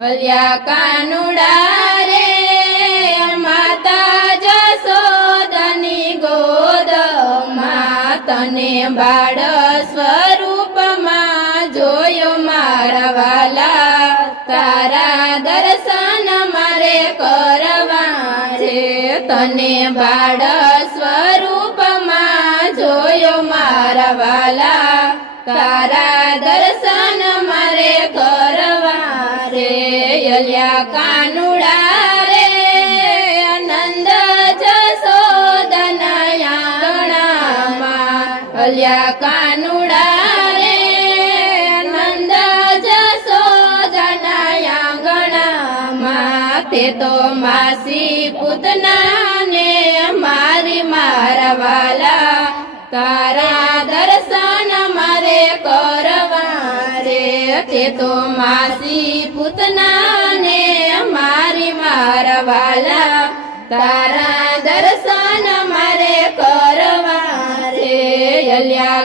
અલ્યા કાનુડા રે માતા જશોદાની ગોદમાં તને બાળ સ્વરૂપમાં જોયો મારા વાલા, તારા દર્શન મારે કરવા છે. તને બાળ સ્વરૂપમાં જોયો મારા વાલા, તારા દર્શન મારે કરવા રે. અલ્યા કાનુડા રે આનંદ જશોદાના આંગણામાં, અલ્યા કાનુડા રે આનંદ જશોદાના આંગણામાં. તે તો માસી પૂતનાને મારી મારા વાલા, તારા દર્શન મારે કરવા રે. તે તો માસી પૂતનાને મારી મારા વાલા, તારા દર્શન મારે કરવા રે. અલ્યા